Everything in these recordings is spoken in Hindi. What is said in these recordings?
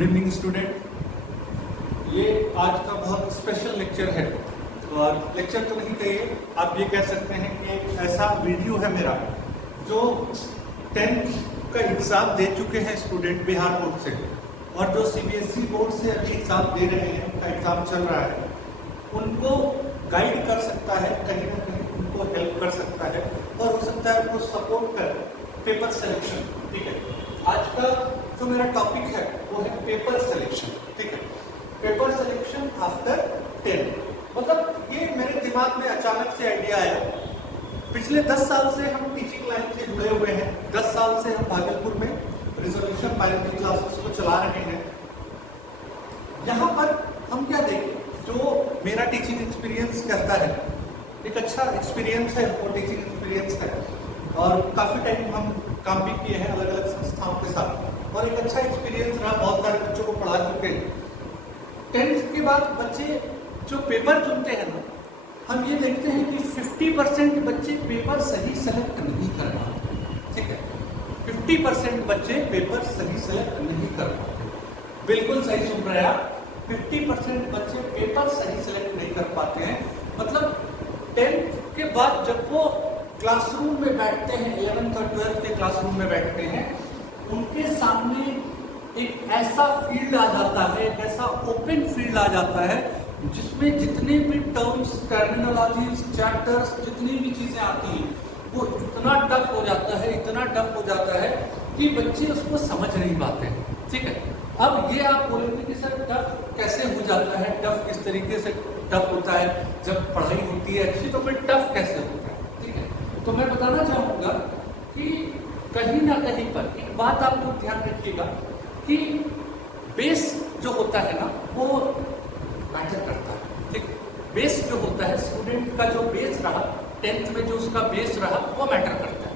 Good evening student. ये आज का बहुत स्पेशल लेक्चर है और लेक्चर तो नहीं कहिए, आप ये कह सकते हैं कि एक ऐसा वीडियो है मेरा जो 10th का एग्ज़ाम दे चुके हैं स्टूडेंट बिहार बोर्ड से, और जो सीबीएसई बोर्ड से अभी एग्ज़ाम दे रहे हैं, उनका एग्ज़ाम चल रहा है, उनको गाइड कर सकता है, कहीं ना कहीं उनको हेल्प कर सकता है और हो सकता है उनको सपोर्ट कर पेपर सिलेक्शन। ठीक है, आज का जो मेरा टॉपिक है वो है पेपर सिलेक्शन। ठीक है, पेपर सिलेक्शन आफ्टर 10। मतलब ये मेरे दिमाग में अचानक से आइडिया आया। पिछले 10 साल से हम टीचिंग लाइन से जुड़े हुए हैं। 10 साल से हम भागलपुर में रिजोल्यूशन बायोलॉजी क्लासेस को चला रहे हैं। यहाँ पर हम क्या देखें, जो मेरा टीचिंग एक्सपीरियंस कहता है, एक अच्छा एक्सपीरियंस है, वो टीचिंग एक्सपीरियंस है और काफ़ी टाइम हम काम भी किए हैं अलग अलग संस्थाओं के साथ, और एक अच्छा एक्सपीरियंस रहा। बहुत सारे बच्चों को पढ़ा चुके हैं। 10th के बाद बच्चे जो पेपर चुनते हैं ना, हम ये देखते हैं कि 50% बच्चे पेपर सही सेलेक्ट नहीं कर पाते। ठीक है, 50% बच्चे पेपर सही सेलेक्ट नहीं कर पाते। बिल्कुल सही सुन रहे हैं आप, 50% बच्चे पेपर सही सेलेक्ट नहीं कर पाते हैं। मतलब 10th के बाद जब वो क्लासरूम में बैठते हैं, 11th और 12th के क्लासरूम में बैठते हैं, उनके सामने एक ऐसा फील्ड आ जाता है, एक ऐसा ओपन फील्ड आ जाता है जिसमें जितने भी टर्म्स, टर्मिनोलॉजीज, चैप्टर्स, जितनी भी चीजें आती हैं, वो इतना टफ हो जाता है, इतना टफ हो जाता है कि बच्चे उसको समझ नहीं पाते हैं। ठीक है, अब ये आप बोलेंगे कि सर टफ कैसे हो जाता है, टफ किस तरीके से टफ होता है, जब पढ़ाई होती है अच्छी तो फिर टफ कैसे होता है। ठीक है, तो मैं बताना चाहूँगा कि कहीं ना कहीं पर एक बात आप लोग ध्यान रखिएगा कि बेस जो होता है ना, वो मैटर करता है। ठीक है, बेस जो होता है, स्टूडेंट का जो बेस रहा, 10th में जो उसका बेस रहा, वो मैटर करता है।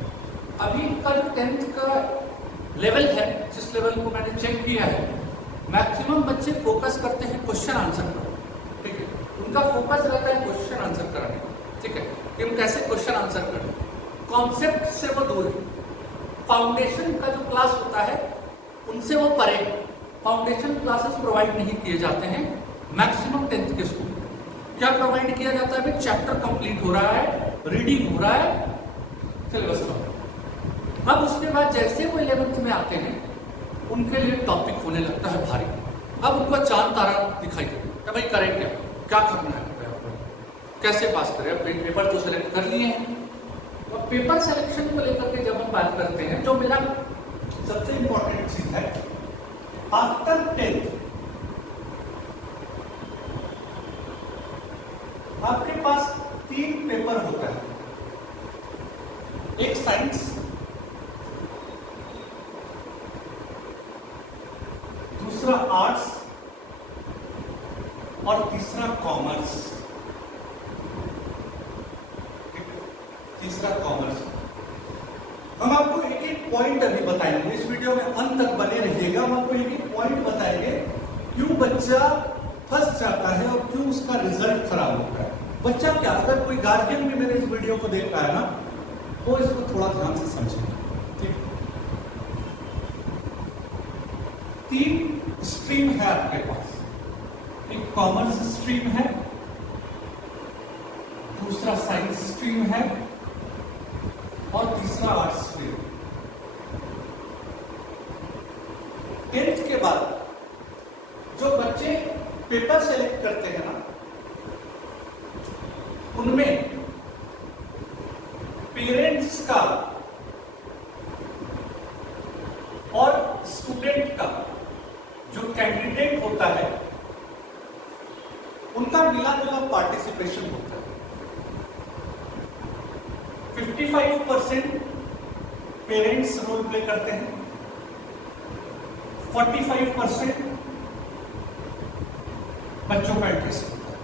अभी का जो 10th का लेवल है, जिस लेवल को मैंने चेक किया है, मैक्सिमम बच्चे फोकस करते हैं क्वेश्चन आंसर पर। ठीक है, उनका फोकस रहता है क्वेश्चन आंसर कराने का। ठीक है, कि हम कैसे क्वेश्चन आंसर करें, कॉन्सेप्ट से वो दूर है। फाउंडेशन का जो क्लास होता है उनसे वो परे। फाउंडेशन क्लासेस प्रोवाइड नहीं किए जाते हैं मैक्सिमम 10th के स्कूल में। क्या प्रोवाइड किया जाता है? चैप्टर कंप्लीट हो रहा है, रीडिंग हो रहा है, सिलेबस हो रहा है। अब उसके बाद जैसे वो 11th में आते हैं, उनके लिए टॉपिक होने लगता है भारी। अब उनको चांद तारा दिखाई देता है, भाई करें क्या करना है, कैसे पास करें। अब पेपर तो सेलेक्ट कर लिए हैं, और पेपर सिलेक्शन को लेकर के जब हम बात करते हैं, जो मेरा सबसे इंपॉर्टेंट चीज है, आफ्टर 10th आपके पास 3 पेपर होता है। एक साइंस, दूसरा आर्ट्स और तीसरा कॉमर्स। तीसरा कॉमर्स। हम आपको एक एक पॉइंट अभी बताएंगे इस वीडियो में, अंत तक बने रहिएगा। हम आपको एक एक पॉइंट बताएंगे क्यों बच्चा फंस जाता है और क्यों उसका रिजल्ट खराब होता है। बच्चा क्या, अगर कोई गार्जियन भी मेरे इस वीडियो को देख रहा है ना, तो इसको थोड़ा ध्यान से समझेगा। ठीक, 3 स्ट्रीम है आपके पास। एक कॉमर्स स्ट्रीम है, दूसरा साइंस स्ट्रीम है और तीसरा आर्ट्स स्ट्रीम। 10th के बाद जो बच्चे पेपर सेलेक्ट करते हैं ना, उनमें पेरेंट्स का और स्टूडेंट का जो कैंडिडेट होता है, उनका मिला जुला पार्टिसिपेशन होता है। 55% पेरेंट्स रोल प्ले करते हैं, 45% बच्चों का इंटरेस्ट होता है।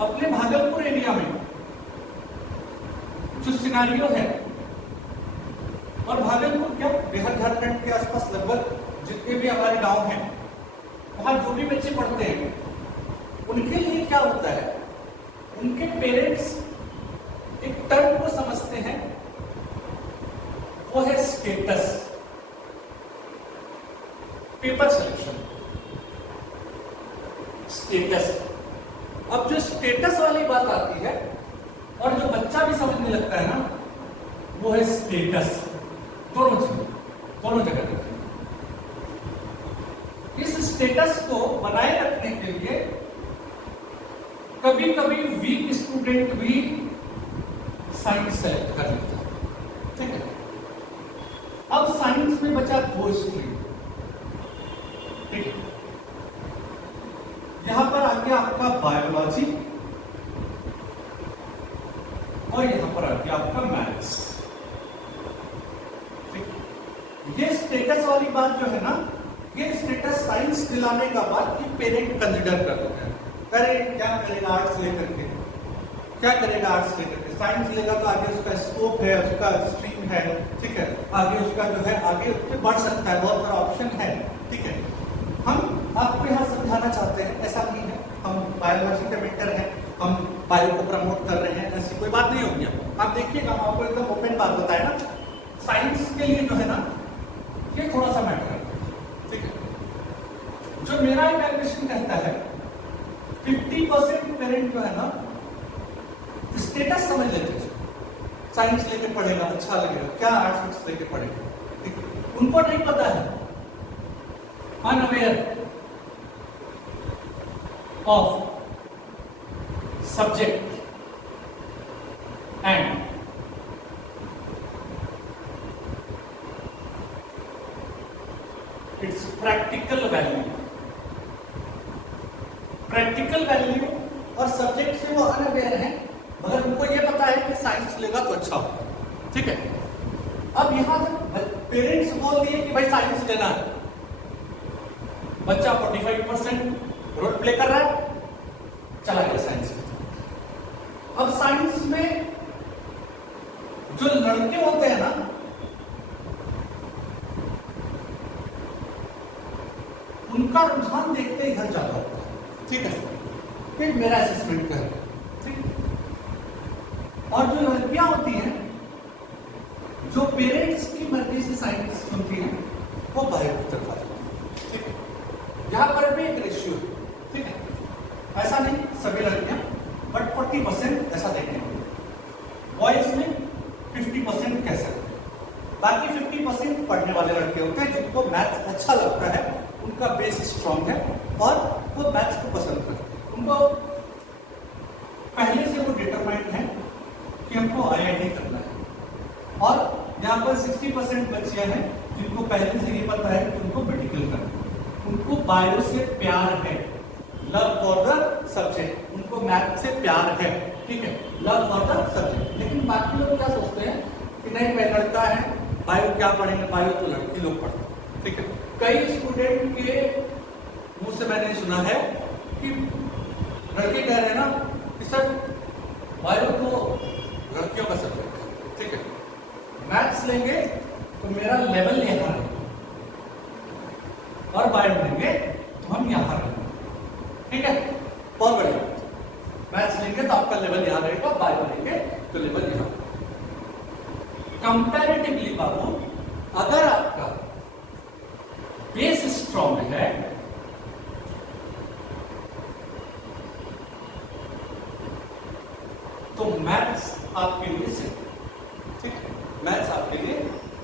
अपने भागलपुर एरिया में जो सिनारियो है, और भागलपुर क्या, बिहार झारखंड के आसपास लगभग जितने भी हमारे गांव हैं, वहां जो भी बच्चे पढ़ते हैं, उनके लिए क्या होता है, उनके पेरेंट्स एक टर्म को समझते हैं, वो है स्टेटस। लगता है ना, वो है स्टेटस। दोनों जगह देखिए। इस स्टेटस को बनाए रखने के लिए कभी कभी वीक स्टूडेंट भी साइंस सेलेक्ट कर लेता है, ठीक है। अब साइंस में बचा 2 स्ट्रीम, ठीक है। यहां पर आ गया आपका बायोलॉजी और यहां पर आ गया आपका मैथ्स, ठीक। ये स्टेटस वाली बात जो है ना, ये स्टेटस साइंस दिलाने का बाद ये पेरेंट कंसिडर कर लेते हैं। अरे क्या करेगा आर्ट्स लेकर के, क्या करेगा आर्ट्स लेकर के, साइंस लेगा तो आगे उसका स्कोप है, उसका स्ट्रीम है, ठीक है, आगे उसका जो है आगे उससे बढ़ सकता है, बहुत बड़ा ऑप्शन है, ठीक है। हम आपको यहाँ समझाना चाहते हैं ऐसा नहीं है, हम बायोलॉजी के मेंटर हैं, हम बायो को प्रमोट कर रहे हैं, ऐसी कोई बात नहीं होगी। आप देखिएगा, हम आपको एकदम ओपन बात बताए ना, साइंस के लिए जो है ना ये थोड़ा सा मैटर है, ठीक है। जो मेरा इवैल्यूएशन कहता है 50% पेरेंट जो है ना स्टेटस समझ लेते हैं, साइंस लेके पढ़ेगा अच्छा लगेगा, क्या आर्ट्स लेके पढ़ेगा, ठीक है। उनको नहीं पता है, unaware of subject and it's practical value. Practical value और सब्जेक्ट से वो अनअवेयर है, मगर उनको ये पता है कि साइंस लेगा तो अच्छा होगा, ठीक है। अब यहां पेरेंट्स बोल दिए कि भाई साइंस लेना है, बच्चा 45% रोल प्ले कर रहा है, चला गया साइंस में। अब साइंस में जो लड़के होते हैं ना, उनका रुझान देखते ही घर जाता होता है, ठीक है। फिर मेरा असेसमेंट कर, ठीक। और जो लड़कियां होती हैं, जो पेरेंट्स की मर्जी से साइंस चुनती हैं, वो बायो की तरफ आ जाती है, ठीक है। यहां पर भी एक रेशियो है, ठीक है। ऐसा नहीं सभी लड़कियां, बट 40% ऐसा देखने को मिलता है। बॉयज में 50% कह सकते हैं, बाकी 50% पढ़ने वाले लड़के होते हैं जिनको मैथ अच्छा लगता है, उनका बेस स्ट्रांग है और वो मैथ्स को पसंद करते हैं, उनको पहले से वो डिटरमाइंड है कि हमको IIT करना है। और यहाँ पर 60% बच्चियां हैं जिनको पहले से ये पता है कि उनको मेडिकल करना है, उनको बायो से प्यार है, लव फॉर द सब्जेक्ट, उनको मैथ से प्यार है, ठीक है, लव फॉर द सब्जेक्ट। लेकिन बाकी लोग क्या सोचते हैं कि नहीं भाई लड़का है, बायो क्या पढ़ेंगे, बायो तो लड़की लोग पढ़ते हैं, ठीक है। कई स्टूडेंट के मुंह से मैंने सुना है कि लड़के कह रहे हैं ना कि सर बायो तो लड़कियों का सब्जेक्ट है, ठीक है, मैथ्स लेंगे तो मेरा लेवल यहाँ है और बायो लेंगे तो हम यहाँ रहेंगे, ठीक है। बहुत बढ़िया, मैथ्स लेंगे तो आपका लेवल यहाँ रहेगा, बायो लेंगे तो लेवल यहाँ। कंपैरेटिवली बाबू, अगर आपका बेस स्ट्रॉन्ग है तो मैथ्स आपके लिए सही, ठीक है, मैथ्स आपके लिए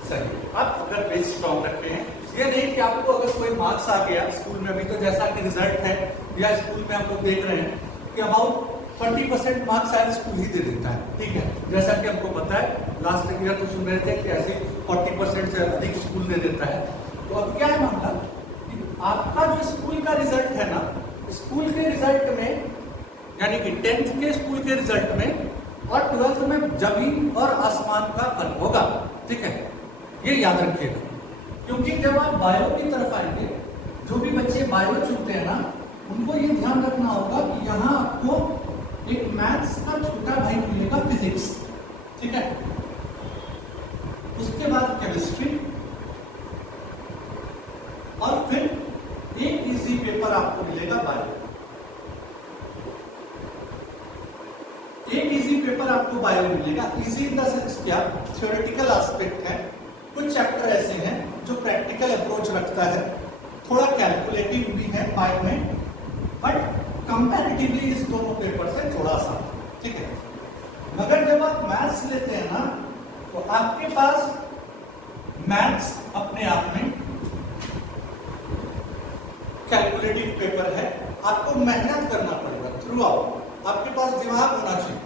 सही। आप अगर बेस स्ट्रॉन्ग रखते हैं, ये नहीं कि आपको अगर कोई मार्क्स आ गया स्कूल में, अभी तो जैसा कि रिजल्ट है या स्कूल में हम लोग देख रहे हैं कि अबाउट 40% मार्क्स शायद स्कूल ही दे देता है, ठीक है। जैसा कि हमको पता है, लास्ट ईयर तो सुन रहे थे कि ऐसे 40% से अधिक स्कूल दे देता है। तो अब क्या है मामला कि आपका जो स्कूल का रिजल्ट है ना, स्कूल के रिजल्ट में यानी कि 10th के स्कूल के रिजल्ट में और 12th में जमीन और आसमान का फर्क होगा, ठीक है, ये याद रखिएगा। क्योंकि जब आप बायो की तरफ आएंगे, जो भी बच्चे बायो चुनते हैं ना, उनको ये ध्यान रखना होगा कि यहाँ आपको एक मैथ्स का छोटा भाई मिलेगा, फिजिक्स, ठीक है, उसके बाद केमिस्ट्री और फिर एक इजी पेपर आपको मिलेगा बायो। एक इजी पेपर आपको बायो में मिलेगा। इजी इन द सेंस क्या, थ्योरेटिकल एस्पेक्ट है, कुछ चैप्टर ऐसे हैं जो प्रैक्टिकल अप्रोच रखता है, थोड़ा कैलकुलेटिव भी है बायो में, बट कंपैरेटिवली इस दोनों पेपर से थोड़ा सा, ठीक है। मगर जब आप मैथ्स मैथ्स लेते हैं ना, तो आपके पास मैथ्स अपने आप में कैलकुलेटिव पेपर है, आपको मेहनत करना पड़ेगा थ्रू आउट, आपके पास दिमाग होना चाहिए,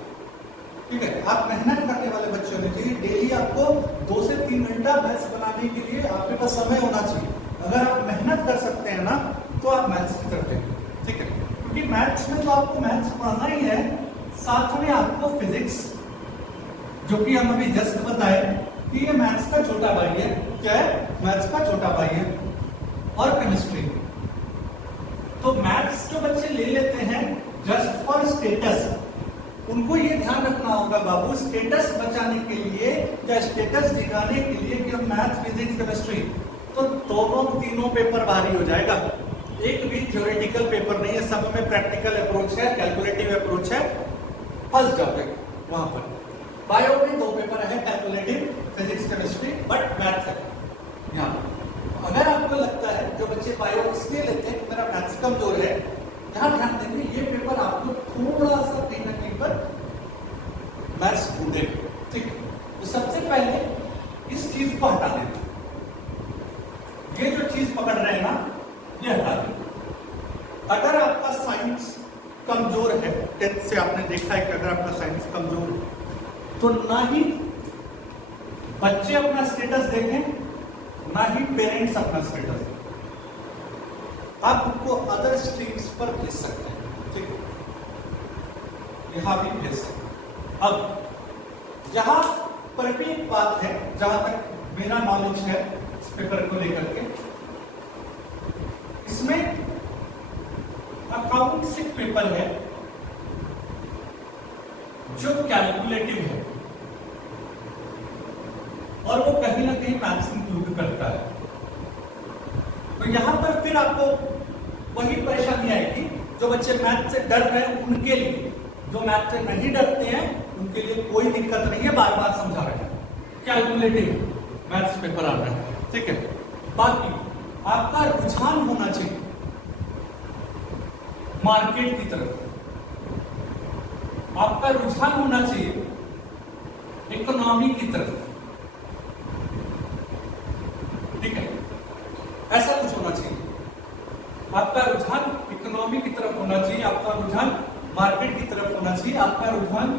ठीक है। आप मेहनत करने वाले बच्चे होने चाहिए, डेली आपको 2 से 3 घंटा मैथ्स बनाने के लिए आपके पास समय होना चाहिए। अगर आप मेहनत कर सकते हैं ना, तो आप मैथ्स करते हैं, ठीक है। क्योंकि मैथ्स में तो आपको मैथ्स पढ़ना ही है, साथ में आपको फिजिक्स, जो कि हम अभी जस्ट बताए कि ये मैथ्स का छोटा भाई है, क्या है, मैथ्स का छोटा भाई है, और केमिस्ट्री। तो मैथ्स जो बच्चे ले लेते हैं जस्ट फॉर स्टेटस, उनको ये ध्यान रखना होगा बाबू, स्टेटस बचाने के लिए या स्टेटस दिखाने के लिए कि हम मैथ्स, फिजिक्स, केमिस्ट्री, तो दोनों तीनों पेपर भारी हो जाएगा। एक भी थ्योरेटिकल पेपर नहीं है, सब में प्रैक्टिकल अप्रोच है, कैलकुलेटिव अप्रोच है, फंस जाओगे वहां पर। बायो में 2 पेपर है, calculative, physics, chemistry, but math है यहाँ। अगर आपको लगता है जो बच्चे बायो इसलिए लेते हैं कि मेरा मैथ्स कमजोर है, यहाँ ध्यान देंगे, ये पेपर आपको थोड़ा सा कहीं ना कहीं पर मैथ्स ढूंढेगा, ठीक है। तो सबसे पहले इस चीज को हटा देना, ये जो चीज पकड़ रहे हैं ना, ये हटा देना। अगर आपका साइंस कमजोर है, 10th से आपने देखा है कि अगर आपका साइंस कमजोर है, तो ना ही बच्चे अपना स्टेटस देखें, ना ही पेरेंट्स अपना स्टेटस देखें, आप उनको अदर स्ट्रीम्स पर भेज सकते हैं, ठीक है, यहां भी भेज सकते हैं। अब यहां पर भी एक बात है, जहां तक मेरा नॉलेज है इस पेपर को लेकर के, इसमें अकाउंट्स एक पेपर है जो कैलकुलेटिव है, और वो कहीं ना कहीं मैथ्स इंक्लूड करता है। तो यहां पर फिर आपको वही परेशानी आएगी, जो बच्चे मैथ से डर रहे हैं उनके लिए, जो मैथ से नहीं डरते हैं उनके लिए कोई दिक्कत नहीं है, बार बार समझा रहे हैं, कैलकुलेटिव मैथ्स पेपर आ रहा है, ठीक है। बाकी आपका रुझान होना चाहिए मार्केट की तरफ, आपका रुझान होना चाहिए इकोनॉमी की तरफ, ठीक है, ऐसा कुछ होना चाहिए। आपका रुझान इकोनॉमी की तरफ होना चाहिए, आपका रुझान मार्केट की तरफ होना चाहिए, आपका रुझान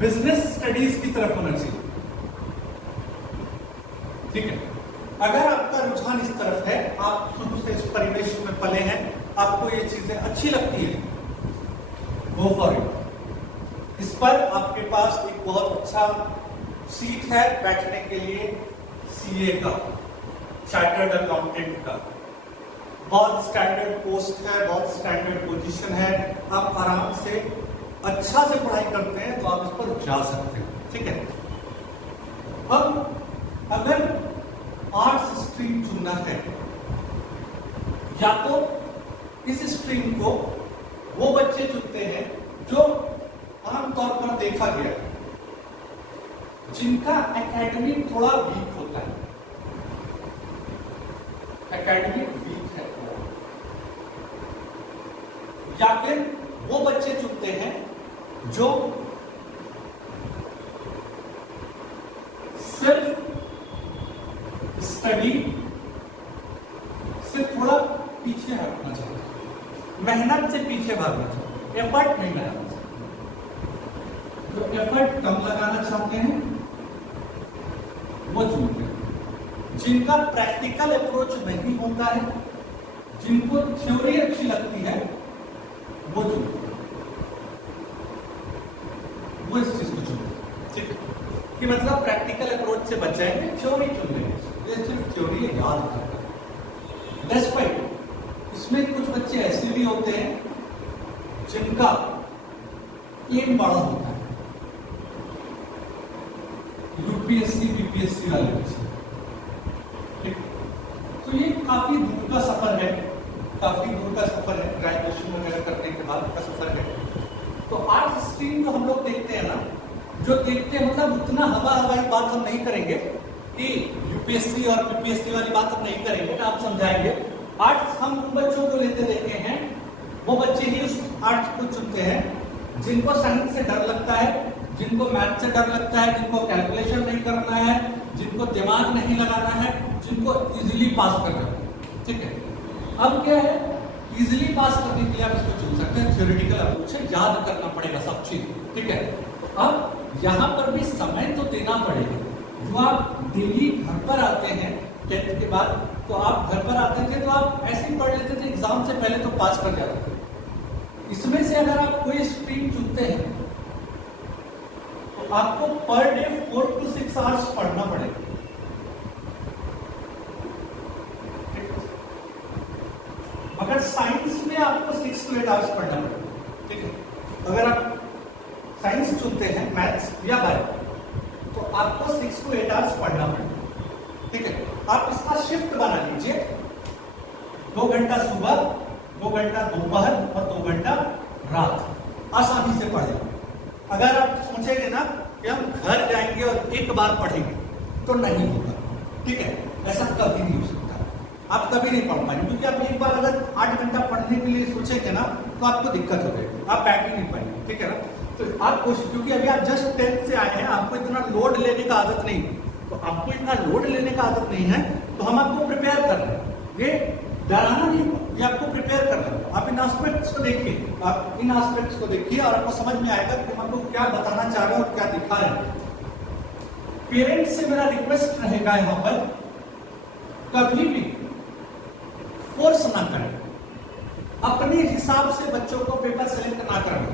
बिजनेस स्टडीज की तरफ होना चाहिए, ठीक है। अगर आपका रुझान इस तरफ है, आप शुरू से इस परिवेश में पले हैं, आपको ये चीजें अच्छी लगती है, गो फॉर इट। इस पर आपके पास एक बहुत अच्छा सीट है बैठने के लिए, सीए का, चार्टर्ड अकाउंटेंट का, बहुत स्टैंडर्ड पोस्ट है, बहुत स्टैंडर्ड पोजीशन है, आप आराम से अच्छा से पढ़ाई करते हैं तो आप इस पर जा सकते हैं, ठीक है। अब अगर आर्ट्स स्ट्रीम चुनना है, या तो इस स्ट्रीम को वो बच्चे चुनते हैं जो आमतौर पर देखा गया है, जिनका एकेडमिक थोड़ा वीक होता है, एकेडमिक वीक है, या फिर वो बच्चे चुनते हैं जो सिर्फ स्टडी से थोड़ा पीछे हटना चाहते हैं, मेहनत से पीछे भागना चाहते हैं, एफर्ट नहीं लगाना चाहते, जो एफर्ट कम लगाना चाहते हैं वो चुनते हैं। जिनका प्रैक्टिकल अप्रोच नहीं होता है, जिनको थ्योरी अच्छी लगती है, वो चुनते हैं, वो इस चीज को चुनते हैं, ठीक है। कि मतलब प्रैक्टिकल अप्रोच से बच जाएंगे, थ्योरी चुन लेंगे, ये सिर्फ थ्योरी याद करता है। डेस्पाइट इसमें कुछ बच्चे ऐसे भी होते हैं जिनका एम बड़ा होता है, यूपीएससी बीपीएससी वाले बच्चे, ठीक। तो ये काफी दूर का सफर है, काफी दूर का सफर है, ग्रेजुएशन वगैरह करने के बाद का सफर है। तो आर्ट्स स्ट्रीम जो हम लोग देखते हैं ना, जो देखते हैं, मतलब उतना हवाई बात हम नहीं करेंगे कि यूपीएससी और बीपीएससी वाली बात हम नहीं करेंगे, आप समझाएंगे। आर्ट्स हम उन बच्चों को लेते देखे हैं, वो बच्चे ही उस आर्ट्स को चुनते हैं जिनको साइंस से डर लगता है, जिनको मैथ से डर लगता है, जिनको कैलकुलेशन नहीं करना है, जिनको दिमाग नहीं लगाना है, जिनको इजीली पास करना है, ठीक है। अब क्या है, इजीली पास करने के लिए आप इसको चुन सकते हैं, थ्योरेटिकल अप्रोच है, याद करना पड़ेगा सब चीज, ठीक है। अब यहाँ पर भी समय तो देना पड़ेगा। जो आप डेली घर पर आते हैं 10th के बाद, तो आप घर पर आते थे तो आप ऐसे ही पढ़ लेते थे, एग्जाम से पहले तो पास कर जाते थे। इसमें से अगर आप कोई स्ट्रीम चुनते हैं तो आपको पर डे 4 to 6 आवर्स पढ़ना पड़ेगा। अगर साइंस में आपको 6 to 8 आवर्स पढ़ना पड़ेगा, ठीक है। अगर आप साइंस चुनते हैं, मैथ्स या बायो, तो आपको 6 to 8 आवर्स पढ़ना पड़ेगा, ठीक है। आप इसका शिफ्ट बना लीजिए, 2 घंटा सुबह, 2 घंटा दोपहर और 2 घंटा रात, आसानी से पढ़ेंगे। अगर आप सोचेंगे ना कि हम घर जाएंगे और एक बार पढ़ेंगे, तो नहीं होगा, ठीक है। ऐसा कभी नहीं हो सकता, आप कभी नहीं पढ़ पाएंगे, क्योंकि आप एक बार अगर 8 घंटा पढ़ने के लिए सोचेंगे ना तो आपको दिक्कत हो जाएगी, आप बैठ ही नहीं पाएंगे, ठीक है ना। तो आप कोशिश, क्योंकि अभी आप जस्ट 10th से आए हैं, आपको इतना लोड लेने का आदत नहीं, तो आपको इतना लोड लेने का आदत नहीं है, तो हम आपको प्रिपेयर कर रहे हैं। ये डराना नहीं, ये आपको प्रिपेयर कर रहे हैं। आप इन एस्पेक्ट्स को देखिए, आप इन एस्पेक्ट्स को देखिए और आपको समझ में आएगा कि हम आपको क्या बताना चाह रहे हैं और क्या दिखा रहे हैं। पेरेंट्स से मेरा रिक्वेस्ट रहेगा यहाँ पर, कभी भी फोर्स ना करें, अपने हिसाब से बच्चों को पेपर सेलेक्ट ना करें,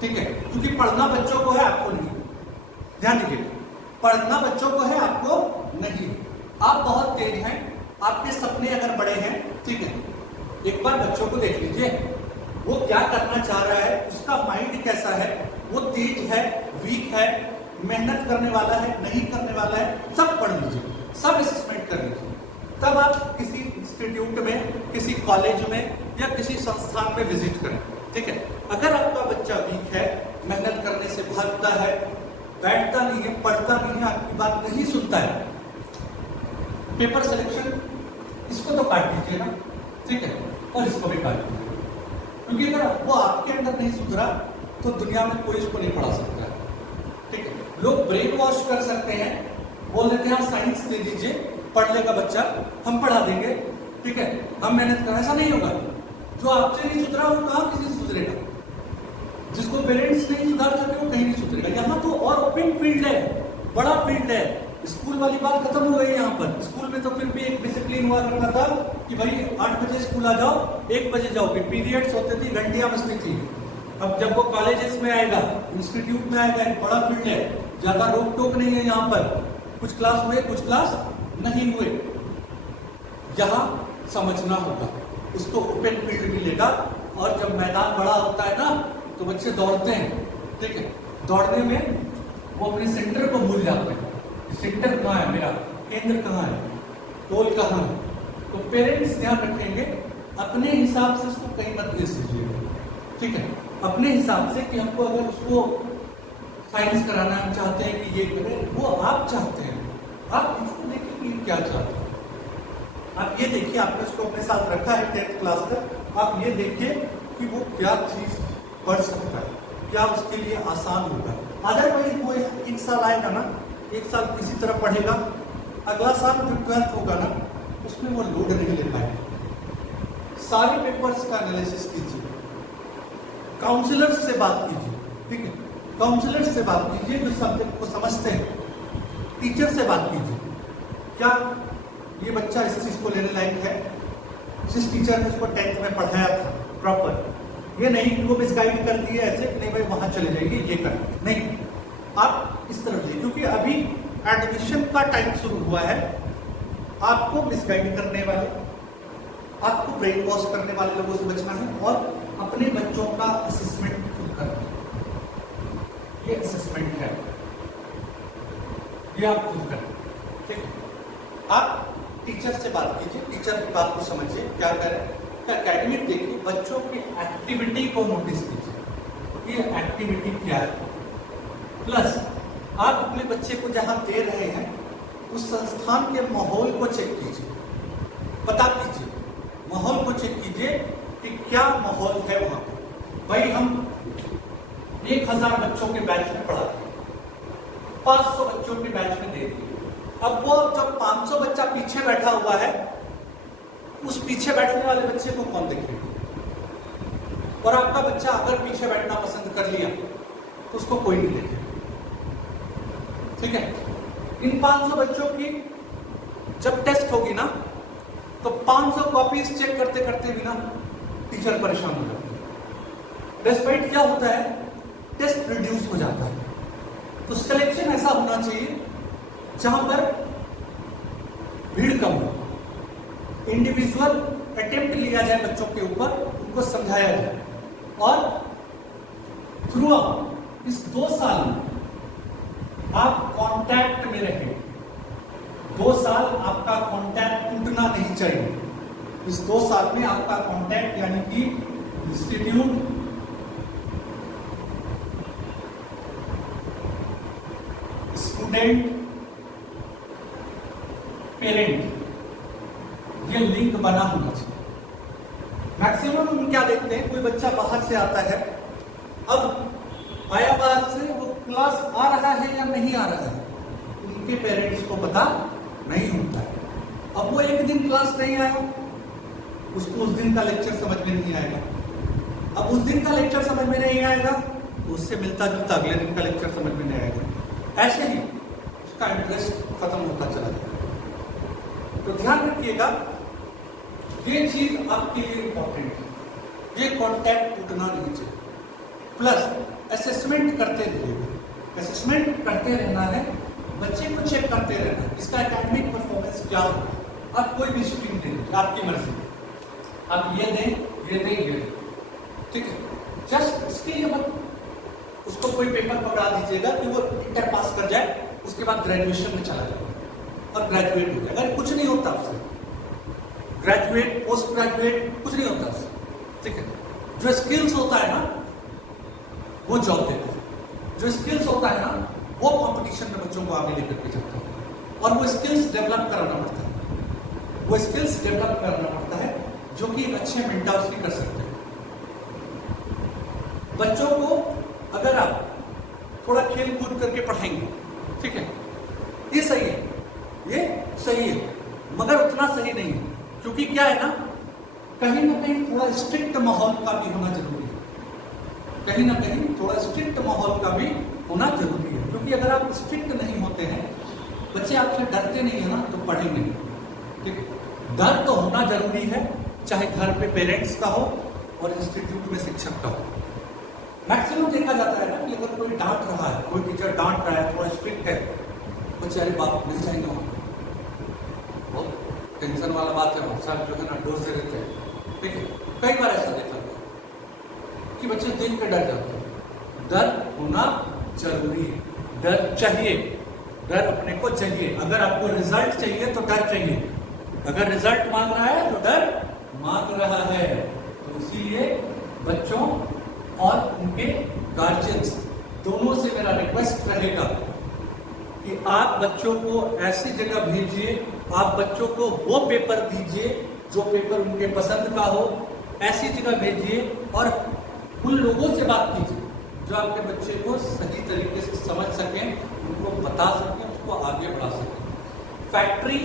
ठीक है। क्योंकि पढ़ना बच्चों को है, आपको नहीं। ध्यान दीजिए, पढ़ना बच्चों को है, आपको नहीं। आप बहुत तेज हैं, आपके सपने अगर बड़े हैं, ठीक है, एक बार बच्चों को देख लीजिए, वो क्या करना चाह रहा है, उसका माइंड कैसा है, वो तेज है, वीक है, मेहनत करने वाला है, नहीं करने वाला है, सब पढ़ लीजिए, सब असेसमेंट कर लीजिए। तब आप किसी इंस्टीट्यूट में, किसी कॉलेज में या किसी संस्थान में विजिट करें, ठीक है। अगर आपका बच्चा वीक है, मेहनत करने से भागता है, बैठता नहीं है, पढ़ता नहीं है, आपकी बात नहीं सुनता है, पेपर सिलेक्शन इसको तो काट दीजिए ना, ठीक है, और इसको भी काट दीजिए। क्योंकि अगर वो आपके अंदर नहीं सुधरा तो दुनिया में कोई इसको नहीं पढ़ा सकता है, ठीक है। लोग ब्रेन वॉश कर सकते हैं, बोल देते हैं आप साइंस दे दीजिए, पढ़ लेगा बच्चा, हम पढ़ा देंगे, ठीक है, हम मेहनत करें। ऐसा नहीं होगा। जो आपसे नहीं सुधरा वो कहाँ किसी से सुधरेगा? जिसको पेरेंट्स नहीं सुधार सके वो कहीं नहीं सुधरेगा। यहाँ तो और ओपन फील्ड है, बड़ा फील्ड है। स्कूल वाली बात खत्म हो गई है यहाँ पर। स्कूल में तो फिर भी एक डिसिप्लिन हुआ करता था कि भाई 8 बजे स्कूल आ जाओ, 1 बजे जाओ, पीरियड्स होते थे, घंटियां बजती थी। अब जब वो कॉलेजेस में आएगा, इंस्टीट्यूट में आएगा, एक बड़ा फील्ड है, ज्यादा रोक टोक नहीं है यहाँ पर। कुछ क्लास हुए, कुछ क्लास नहीं हुए, यहाँ समझना होगा। उसको ओपन फील्ड मिलेगा। और जब मैदान बड़ा होता है ना तो बच्चे दौड़ते हैं, ठीक है, दौड़ने में वो अपने सेंटर को भूल जाते हैं। सेंटर कहाँ है मेरा, केंद्र कहाँ है, गोल कहाँ है। तो पेरेंट्स ध्यान रखेंगे, अपने हिसाब से उसको कहीं मत भेज दीजिएगा, ठीक है, अपने हिसाब से कि हमको अगर उसको साइंस कराना हम चाहते हैं कि ये करें, वो आप चाहते हैं, आप इसको देखिए कि क्या चाहते हैं। आप ये देखिए, आपने उसको अपने साथ रखा है 10th क्लास तक, आप ये देखिए कि वो क्या चीज पढ़ सकता है, क्या उसके लिए आसान होगा। अदरवाइज वो 1 साल आएगा ना, 1 साल किसी तरह पढ़ेगा, अगला साल जो 12th होगा ना उसमें वो लोड नहीं ले पाएगा। सारे पेपर्स का एनालिसिस कीजिए, काउंसलर्स से बात कीजिए, ठीक है, काउंसलर्स से बात कीजिए जो सब्जेक्ट को समझते हैं। टीचर से बात कीजिए, क्या ये बच्चा इस चीज को लेने लायक है, जिस टीचर ने उसको 10th में पढ़ाया था प्रॉपर। ये नहीं कि वो मिसगाइड कर दिए ऐसे, नहीं भाई वहां चले जाइए, ये कर नहीं, आप इस तरफ ले, क्योंकि अभी एडमिशन का टाइम शुरू हुआ है। आपको मिसगाइड करने वाले, आपको ब्रेन वॉश करने वाले लोगों से बचना है और अपने बच्चों का असेसमेंट खुद करना है। ये असेसमेंट है, ये आप खुद करें, ठीक है। आप टीचर से बात कीजिए, टीचर की बात को समझिए, क्या करें, एकेडमिक देखिए, बच्चों की एक्टिविटी को नोटिस कीजिए, ये एक्टिविटी क्या है। प्लस आप अपने बच्चे को जहां दे रहे हैं उस संस्थान के माहौल को चेक कीजिए, पता कीजिए, माहौल को चेक कीजिए कि क्या माहौल है वहां पर। भाई हम 1000 बच्चों के बैच में पढ़ाते हैं, 500 बच्चों के बैच में दे दिए। अब वो जब 500 बच्चा पीछे बैठा हुआ है, उस पीछे बैठने वाले बच्चे को कौन देखेगा? और आपका बच्चा अगर पीछे बैठना पसंद कर लिया तो उसको कोई नहीं देखेगा। ठीक है, इन 500 बच्चों की जब टेस्ट होगी ना, तो 500 कॉपीज चेक करते करते भी ना टीचर परेशान हो जाते हैं। डेस्पाइट क्या होता है, टेस्ट रिड्यूस हो जाता है। तो सिलेक्शन ऐसा होना चाहिए जहां पर भीड़ कम हो, इंडिविजुअल अटेम्प्ट लिया जाए बच्चों के ऊपर, उनको समझाया जाए, और थ्रू आउट इस 2 साल में आप कांटेक्ट में रहें। 2 साल आपका कांटेक्ट टूटना नहीं चाहिए। इस 2 साल में आपका कांटेक्ट यानी कि इंस्टीट्यूट, स्टूडेंट, पेरेंट, ये लिंक बना होना चाहिए। मैक्सिमम हम क्या देखते हैं, कोई बच्चा बाहर से आता है, अब आया बाहर से, वो क्लास आ रहा है या नहीं आ रहा है, उनके पेरेंट्स को पता नहीं होता है। अब वो एक दिन क्लास नहीं आया, उसको उस दिन का लेक्चर समझ में नहीं आएगा। अब उस दिन का लेक्चर समझ में नहीं आएगा तो उससे मिलता जुलता अगले दिन का लेक्चर समझ में नहीं आएगा। ऐसे ही उसका इंटरेस्ट खत्म होता चला जाएगा। तो ध्यान रखिएगा, ये चीज आपके लिए इंपॉर्टेंट है। ये कांटेक्ट टूटना नहीं चाहिए। प्लस असेसमेंट करते रहिएगा। असेसमेंट करते रहना है, बच्चे को चेक करते रहना है, इसका एकेडमिक परफॉर्मेंस क्या होगा। आप कोई भी स्ट्रीम दे दीजिए, आपकी मर्जी, आप ये दें, ये दें, ये दें, ठीक है। जस्ट इसके लिए मत उसको कोई पेपर पकड़ा दीजिएगा कि वो इंटर पास कर जाए, उसके बाद ग्रेजुएशन में चला जाए और ग्रेजुएट हो जाए। अगर कुछ नहीं होता उससे, ग्रेजुएट, पोस्ट ग्रेजुएट कुछ नहीं होता उससे, ठीक है। जो स्किल्स होता है ना, वो जॉब देते हैं। जो स्किल्स होता है ना, वो कंपटीशन में बच्चों को आगे लेकर के जाता है, और वो स्किल्स डेवलप कराना पड़ता है। वो स्किल्स डेवलप करना पड़ता है जो कि अच्छे मेंटर्स भी कर सकते हैं। बच्चों को अगर आप थोड़ा खेल कूद करके पढ़ाएंगे, ठीक है, ये सही है, ये सही है, मगर उतना सही नहीं है। क्योंकि क्या है ना कहीं थोड़ा स्ट्रिक्ट माहौल का भी होना जरूरी है। कहीं ना कहीं थोड़ा स्ट्रिक्ट माहौल का भी होना जरूरी है। क्योंकि अगर आप स्ट्रिक्ट नहीं होते हैं, बच्चे आपसे डरते नहीं है ना, तो पढ़ेंगे नहीं, ठीक है। डर तो होना जरूरी है, चाहे घर पे पेरेंट्स का हो और इंस्टीट्यूट में शिक्षक का हो। मैक्सिमम देखा जाता है ना कि अगर कोई डांट रहा है, कोई टीचर डांट रहा है, थोड़ा स्ट्रिक्ट है, बच्चे अरे बाप नहीं जाएंगे वहाँ, बहुत टेंशन वाला बात है, हमारे साथ जो है ना डोर से रहते हैं, ठीक है। कई बार ऐसा देखा गया कि बच्चे देख के डर जाते हैं। डर होना जरूरी है, डर चाहिए, डर अपने को चाहिए। अगर आपको रिजल्ट चाहिए तो डर चाहिए, अगर रिजल्ट मांग रहा है तो डर मांग रहा है। तो इसीलिए बच्चों और उनके गार्जियंस दोनों से मेरा रिक्वेस्ट रहेगा कि आप बच्चों को ऐसी जगह भेजिए, आप बच्चों को वो पेपर दीजिए जो पेपर उनके पसंद का हो, ऐसी जगह भेजिए और उन लोगों से बात कीजिए जो आपके बच्चे को सही तरीके से समझ सकें, उनको बता सकें, उसको आगे बढ़ा सकें। फैक्ट्री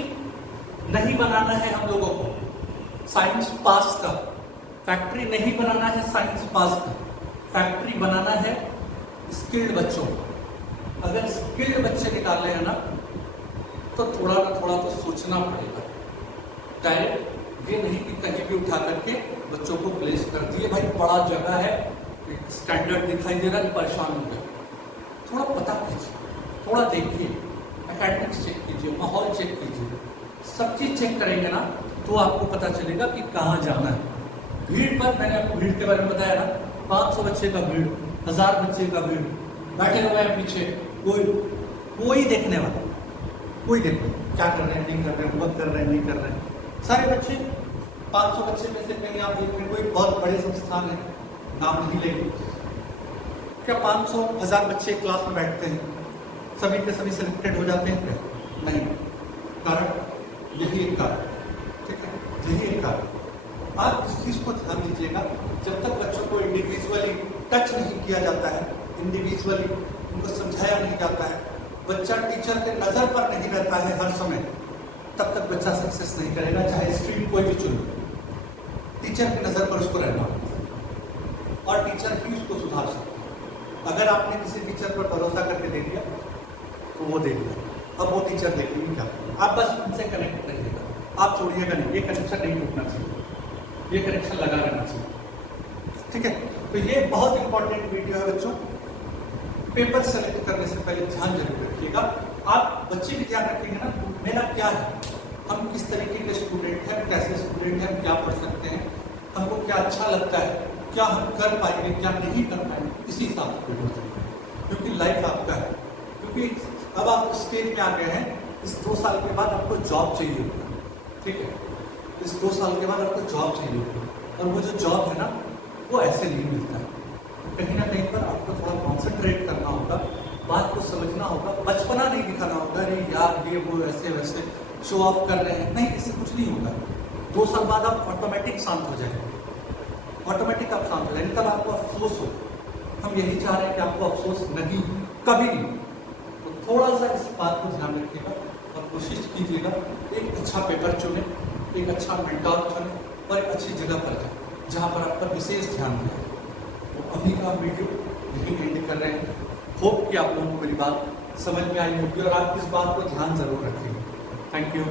नहीं बनाना है हम लोगों को साइंस पास का, फैक्ट्री नहीं बनाना है साइंस पास का, फैक्ट्री बनाना है स्किल्ड बच्चों को। अगर स्किल्ड बच्चे निकालने हैं ना, तो थोड़ा ना थोड़ा तो सोचना पड़ेगा। डायरेक्ट ये नहीं कि कहीं भी उठा करके बच्चों को प्लेस कर दिए, भाई बड़ा जगह है, स्टैंडर्ड दिखाई दे रहा है, परेशान हो गए। थोड़ा पता कीजिए, थोड़ा देखिए, एकेडमिक्स चेक कीजिए, माहौल चेक कीजिए, सब चीज चेक करेंगे ना तो आपको पता चलेगा कि कहाँ जाना है। भीड़ पर, मैंने आपको भीड़ के बारे में बताया ना, 500 बच्चे का भीड़, 1000 बच्चे का भीड़, बैठे हुए हैं पीछे, कोई देखने वाला, कोई देखो क्या कर रहे हैं, नहीं कर रहे हैं, वर्क कर रहे हैं, नहीं कर रहे हैं। सारे बच्चे 500 बच्चे में से कहीं आप देख रहे हैं, कोई बहुत बड़े संस्थान है, नाम नहीं लेंगे, क्या 500 1000 बच्चे क्लास में बैठते हैं, सभी के सभी सिलेक्टेड हो जाते हैं क्या? नहीं। कारण यही एक कारण, ठीक है, यही एक कारण। आप इस चीज को ध्यान दीजिएगा, जब तक बच्चों को इंडिविजुअली टच नहीं किया जाता है, इंडिविजुअली उनको समझाया नहीं जाता है, बच्चा टीचर के नजर पर नहीं रहता है हर समय, तब तक बच्चा सक्सेस नहीं करेगा, चाहे स्ट्रीम कोई भी चुने। टीचर की नजर पर उसको रहना और टीचर ही उसको सुधार सकता है। अगर आपने किसी टीचर पर भरोसा करके दे दिया तो वो दे दिया, अब वो टीचर देखेंगे क्या, आप बस उनसे कनेक्ट रहिएगा, आप छोड़िएगा नहीं, ये कनेक्शन नहीं टूटना चाहिए, ये कनेक्शन लगा रहना चाहिए। ठीक है, तो ये बहुत इंपॉर्टेंट वीडियो है बच्चों। पेपर सेलेक्ट करने से पहले ध्यान जरूर रखिएगा। आप बच्चे भी ध्यान रखेंगे ना, मेरा क्या है, हम किस तरीके के स्टूडेंट हैं, कैसे स्टूडेंट हैं, क्या पढ़ सकते हैं, हमको क्या अच्छा लगता है, क्या हम कर पाएंगे, क्या नहीं कर पाएंगे, इसी हिसाब से पेपर देंगे। क्योंकि लाइफ आपका है, क्योंकि अब आप स्टेज में आ गए हैं, इस 2 साल के बाद आपको जॉब चाहिए होगा। ठीक है, इस 2 साल के बाद आपको जॉब चाहिए होगा, और वो जो जॉब है ना वो ऐसे नहीं मिलता है। तो कहीं ना कहीं पर आपको थोड़ा कॉन्सेंट्रेट करना होगा, बात को समझना होगा, बचपना नहीं दिखाना होगा, अरे यार ये वो ऐसे वैसे शो ऑफ कर रहे हैं, नहीं, इससे कुछ नहीं होगा। 2 साल बाद आप ऑटोमेटिक शांत हो जाएंगे, ऑटोमेटिक आप शांत हो जाएंगे, तब आपको अफसोस हो। हम यही चाह रहे हैं कि आपको अफसोस नहीं, कभी नहीं। तो थोड़ा सा इस बात को ध्यान रखिएगा और कोशिश कीजिएगा एक अच्छा पेपर चुने, एक अच्छा मेंटोर चुने और एक अच्छी जगह पर जाए जहाँ पर आपका विशेष ध्यान है। तो अभी का वीडियो यही एंड कर रहे हैं। होप कि आप लोगों को मेरी बात समझ में आई होगी और आप इस बात को ध्यान जरूर रखेंगे। Thank you.